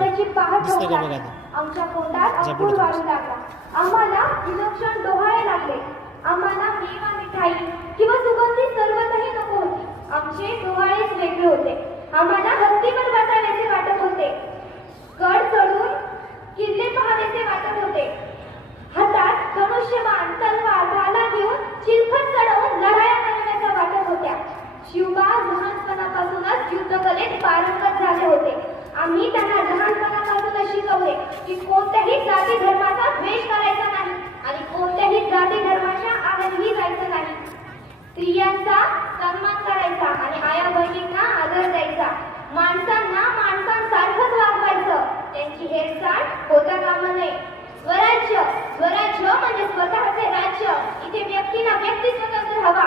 लागली. आता? आमच्या जा अंकुर वाढू लागला. आम्हाला विलक्षण डोहाळे लागले. आम्हाला मेवा मिठाई किंवा सुगंधी सर्वतही नको होती. आमचे डोहाळेच वेगळे होते. आम्हाला हत्तीवर बसायचे वाटत होते. गड चढून किल्ले पाहावेसे वाटत होते. हातात धनुष्यबाण तलवार भाला घेऊन चिलखत चढवून लढाया करण्याच्या वाटत होत्या. शिवबा लहानपणापासूनच युद्धकलेत पारंगत झाले होते आम्ही त्यांना लहानपणापासूनच शिकवले की कोणत्याही जाती धर्माचा द्वेष करायचा नाही आणि कोणत्याही जाती धर्माच्या आनंदही जायचं नाही. स्त्रियांचा सन्मान करायचा आणि आया बहिणींना आदर द्यायचा. माणसांना माणसांसारखंच वागवायचं. त्यांची हेळसांड होता कामा नये. स्वराज्य स्वराज्य म्हणजे स्वतःचे राज्य. इथे व्यक्तीला व्यक्ती स्वतंत्र हवा.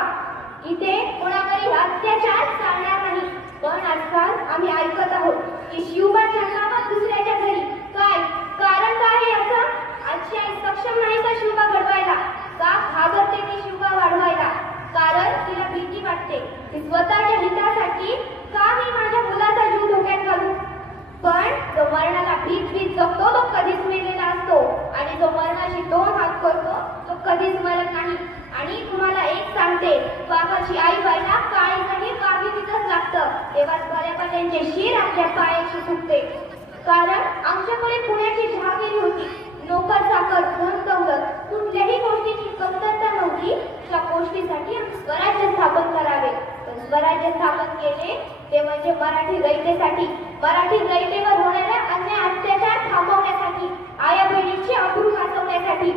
इथे कोणावरही अत्याचार चालणार नाही. पण आजकाल आम्ही ऐकत आहोत की शिव जन्मावर दुसऱ्याच्या घरी काय कारण काय आहे याचं आजची आई सक्षम नाही का शिवबा घडवायला का घाबरते ती शिवबा वाढवायला कारण तिला भीती वाटते की स्वतःच्या हितासाठी का मी माझ्या मुलाचा जीव धोक्यात घालू? पण जो मरणाला भीत भीत जगतो तो कधीच मेलेला असतो. आणि जो मरणाशी दोन हात करतो तो कधीच मरत नाही. आणि तुम्हाला एक सांगते वाघाची आई व्हायला काळी काही तिथंच लागतं. तेव्हा बऱ्या त्यांचे शिर आपल्या पायाशी सुटते. कारण आमच्याकडे पुण्याची जहागिरी होती. नोकर चाकर धन दौलत कुठल्याही राज्य स्थापन केले. ते म्हणजे मराठी रयतेसाठी. मराठी रयतेवर होणाऱ्या अन्याय अत्याचार थांबवण्यासाठी आया बहिणीची अब्रू वाचवण्यासाठी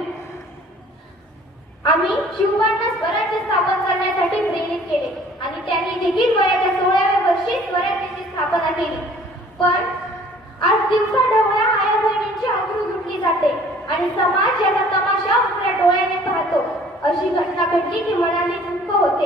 आम्ही शिवबांना स्वराज्य स्थापन करण्यासाठी प्रेरित केले. आणि त्यांनी देखील वयाच्या सोळाव्या वर्षी स्वराज्याची स्थापना केली. पण आज दिवसा ढवळ्या आया बहिणींची अब्रू लुटली जाते. आणि समाज याचा तमाशा उघड्या डोळ्याने पाहतो. अशी घटना घडली की मनाने दुःख होते.